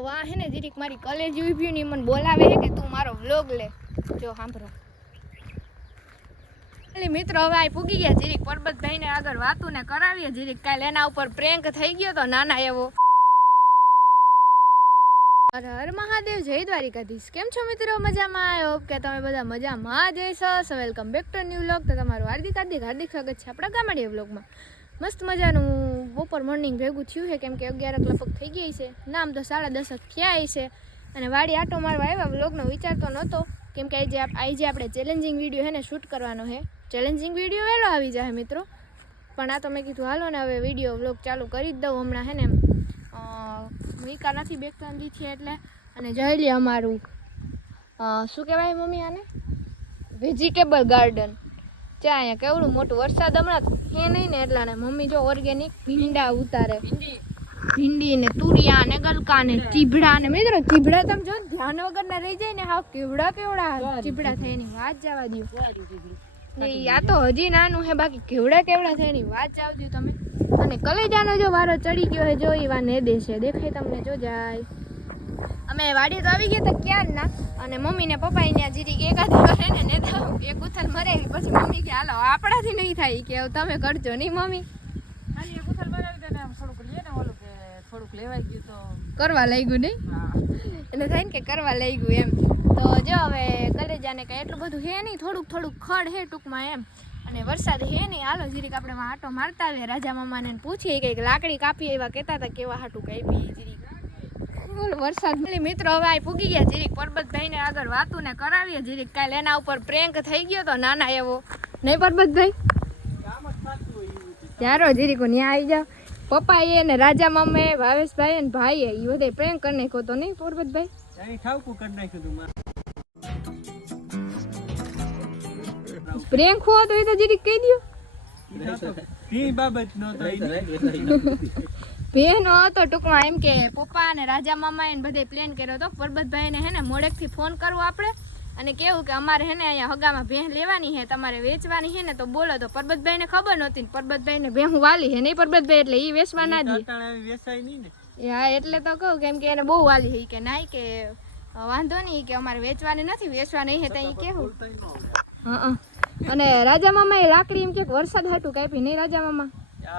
વાહ હે ને જીરીક મારી કલેજ ઉભ્યું ને મને બોલાવે હે કે તું મારો વ્લોગ લે જો સાંભળો એટલે મિત્રો હવે આ પૂગી ગયા જીરીક પરબતભાઈ ને આગળ વાતું ને કરાવીએ જીરીક કાલે એના ઉપર પ્રેન્ક થઈ ગયો તો નાના એવો હર હર મહાદેવ જય દ્વારિકાધીશ કેમ છો મિત્રો મજામાં આઈ હોપ કે તમે બધા મજામાં જ હશો welcome back to new vlog તો તમારું હાર્દિક સ્વાગત છે આપણા ગામડિયા વ્લોગમાં મસ્ત મજાનું બપોર મોર્નિંગ ભેગું થયું છે કેમ કે 11 લગભગ થઈ ગઈ છે નામ તો 10:30 થયા છે અને વાડી આટો મારવા આવ્યા વ્લોગનો વિચાર તો નહોતો કેમ કે આજે આપણે ચેલેન્જિંગ વિડીયો છે ને શૂટ કરવાનો છે ચેલેન્જિંગ વિડીયો વહેલો આવી જાય મિત્રો પણ આ તો મેં કીધું હાલો ને હવે વિડીયો વ્લોગ ચાલુ કરી જ દઉં હમણાં છે ને વીકા નથી બેકતા દીધી એટલે અને જોઈ લે અમારું શું કહેવાય મમ્મી આને વેજીટેબલ ગાર્ડન ત્યાં અહીંયા કેવડું મોટું વરસાદ હમણાં હે નહીં ને એટલા ને મમ્મી જો ઓર્ગેનિક ભીંડા ઉતારે ભીંડી ને તુરિયા ને ગલકા ને ચીભડા ને મિત્રો ચીભડા તમે જો ધ્યાન વગર ના રહી જાય ને હાવ કેવડા ચીભડા થાય એની વાત જવા દો આ તો હજી નાનું હે બાકી કેવડા થાય એની વાત જાવ દો તમે અને કલેજાનો જો વારો ચડી ગયો હે જો એ વા ને દેશે દેખાય તમને જો જાય અમે વાડી તો આવી ગયા હતા ક્યાં ના અને મમ્મી ને પપ્પા ને જીરીક એકાદી વાર હે ને એક ઉથલ મરાવી પછી મમ્મી કે હાલો આપણાથી નહીં થાય કે તમે કરજો નહીં મમ્મી ખાલી એક ઉથલ મરાવી દે ને આમ થોડુંક લે ને ઓલું કે થોડુંક લેવાઈ ગયું તો કરવા લાગ્યું નહીં એટલે થાય ને કે કરવા લાગ્યું એમ તો જો હવે કલેજાને કઈ એટલું બધું હે નહીં થોડુંક ખડ હે ટૂંકમાં એમ અને વરસાદ હે નહીં હાલો જીરીક આપણે આટો મારતા આવીએ રાજા મામાને પૂછીએ કંઈક લાકડી કાપી એવા કહેતા હતા કેવા હાટું કાપી જીરીક વરસાદ મિત્રો હવે આ પૂગી ગયા જીરીક પરબતભાઈ ને આગળ વાતું ને કરાવીએ જીરીક કાલે એના ઉપર પ્રેન્ક થઈ ગયો તો નાના એવો નહીં પરબતભાઈ ચારો જીરીક ન્યા આવી જાવ પપ્પા એ ને રાજા મામે ભાવેશભાઈ ને ભાઈ એ બધે પ્રેન્ક કરી નાખ્યો તો નહીં પરબતભાઈ પ્રેન્ક હો તો એ તો જીરીક કહી દો બેનો હતો ટૂંકમાં એમ કે પપ્પા અને રાજા મામા એને બધે પ્લાન કર્યો હતો પરબતભાઈ ને હે ને મોડેકથી ફોન કરવો આપણે અને કેવું કે અમારે હે ને અહીંયા હગામાં ભેંસ લેવાની છે તમારે વેચવાની છે ને તો બોલો તો પરબતભાઈ ને ખબર નહોતી ને પરબતભાઈ ને ભેંસ વાલી છે નહીં પરબતભાઈ એટલે એ વેચવા ના દે હા એટલે તો કહું કેમ કે એને બહુ વાલી છે કે નાઈ કે વાંધો નહીં કે અમારે વેચવાની નથી વેચવાની છે તો એ કેવું હા અને રાજા મામા એ લાકડી એમ કે વરસાદ હાટું કાપી નહીં રાજા મામા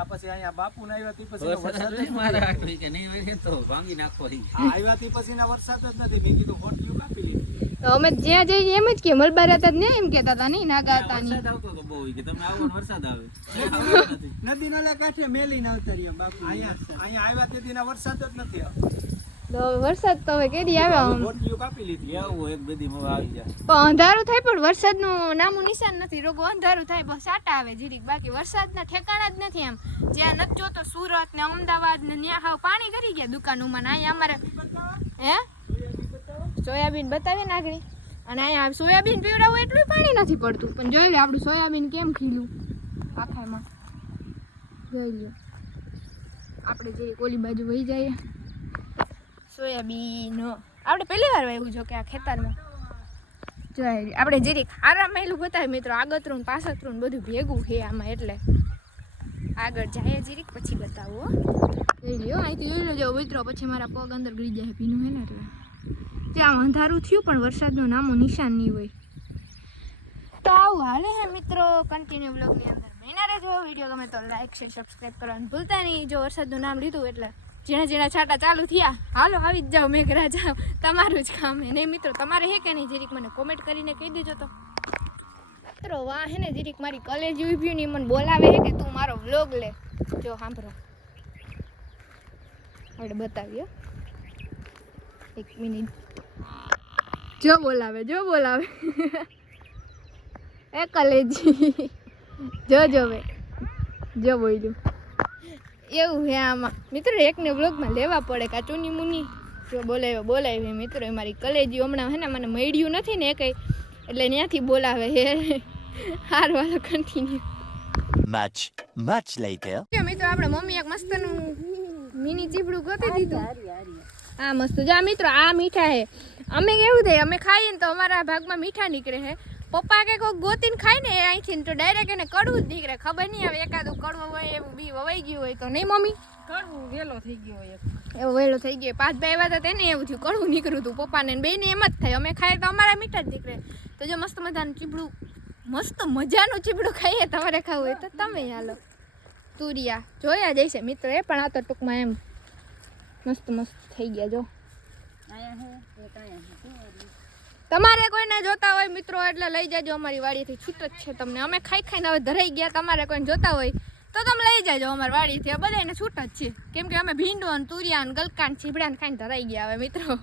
પછી અહીંયા બાપુ ને આવ્યા પછી વરસાદ મારા આટલી કે નહીં હોય તો ભાંગી નાખો આવ્યા થી પછી ના વરસાદ જ નથી મેં કીધું હોટલ્યુ કાપી લીધી તો અમે જ્યાં જઈએ એમ જ કે મલબાર હતા ને એમ કહેતા હતા નહીં નાગા હતા નહીં વરસાદ આવતો તો બહુ કે તમે આવો વરસાદ આવે નદી નાલા કાંઠે મેલી ના ઉતરીએ બાપુ અહીંયા આવ્યા તેથી ના વરસાદ જ નથી તો વરસાદ તો હવે કેદી આવ્યા હોટલ્યુ કાપી લીધી આવો એક બધી મવા આવી જાય પણ અંધારું થાય પણ વરસાદનું નામું નિશાન નથી રોગો અંધારું થાય બસ સાટા આવે જીરીક બાકી વરસાદના ઠેકાણા જ નથી એમ જ્યાં નથી જોતો સુરત ને અમદાવાદ ને ત્યાં હાવ પાણી કરી ગયા દુકાનોમાં ને અહીંયા અમારે હે સોયાબીન બતાવીએ ને આગળ અને અહીંયા સોયાબીન પીવડાવું એટલું પાણી નથી પડતું પણ જોઈ લે આપણું સોયાબીન કેમ ખીલું આખામાં જોઈ લો આપણે જે ઓલી બાજુ વહી જઈએ સોયાબીન આપણે પહેલી વાર વાવ્યું જો કે આ ખેતરમાં જોઈ આપણે જીરીક આરામ મેલું બતાવે મિત્રો આગતરું પાછતરું બધું ભેગું છે આમાં એટલે આગળ જાય જીરીક પછી બતાવો જોઈ લ્યો અહીંથી જોઈ લેજો મિત્રો પછી મારા પગ અંદર ગળી જાય ભીનું હે ને એટલે ત્યાં અંધારું થયું પણ વરસાદનું નામું નિશાન નહીં હોય તો આવું હાલે હે મિત્રો કન્ટિન્યુ બ્લોગની અંદર મહિના રહેજો વિડીયો ગમે તો લાઈક શેર સબસ્ક્રાઈબ કરવાનું ભૂલતા નહીં જો વરસાદનું નામ લીધું એટલે ઝીણા છાંટા ચાલુ થયા હાલો આવી જ જાઓ મેઘરાજા તમારું જ કામ હે નહીં મિત્રો તમારે હે કે નહીં જીરીક મને કોમેન્ટ કરીને કહી દેજો તો મિત્રો વાહ હે ને જીરીક મારી કલેજ ઉભ્યું ને મને બોલાવે હે કે તું મારો વ્લોગ લે જો સાંભળો આપણે બતાવીએ એક મિનિટ જો બોલાવે એ કલેજી જો બોલ્યું એવું હે આમાં મિત્રો એકને વ્લોગમાં લેવા પડે કા ચૂની મુની જો બોલાવે મિત્રો એ મારી કલેજી હમણાં હે ને મને મળ્યું નથી ને કંઈ એટલે ત્યાંથી બોલાવે હે હાર વાલો કન્ટિન્યુ much later મિત્રો આપણે મમ્મી એક મસ્તનું મિની ચીપડું ગોતી દીધું હા મસ્ત જા મિત્રો આ મીઠા હે અમે કેવું થાય અમે ખાઈએ ને તો અમારા ભાગમાં મીઠા નીકળે હે પપ્પા કે કોઈ ગોતીને ખાય ને અહીંથી તો ડાયરેક્ટ એને કડવું જ નીકળે ખબર નહીં આવે એકાદું કડવું હોય એવું બી વવાઈ ગયું હોય તો નહીં મમ્મી કડવું વેલો થઈ ગયો હોય એવો વેલો થઈ ગયો 5 ભાઈ આવ્યા હતા તેને એવું થયું કડવું નીકળ્યું હતું પપ્પાને ને બેને એમ જ થાય અમે ખાઈએ તો અમારા મીઠા જ નીકળે તો જો મસ્ત મજાનું ચીબડું મસ્ત મજાનું ચીબડું ખાઈએ તમારે ખાવું હોય તો તમે હાલો તુરિયા જોયા જઈશે મિત્ર એ પણ આ તો ટૂંકમાં એમ મસ્ત મસ્ત થઈ ગયા જો તમારે કોઈને જોતા હોય મિત્રો એટલે લઈ જાજો અમારી વાડીથી છૂટ જ છે તમને અમે ખાઈ ખાઈને હવે ધરાઈ ગયા તમારે કોઈને જોતા હોય તો તમે લઈ જાજો અમારી વાડીથી બધાને છૂટ જ છે કેમ કે અમે ભીંડો ને તુરિયા ને ગલકા ને ચીબડા ને ખાઈને ધરાઈ ગયા હવે મિત્રો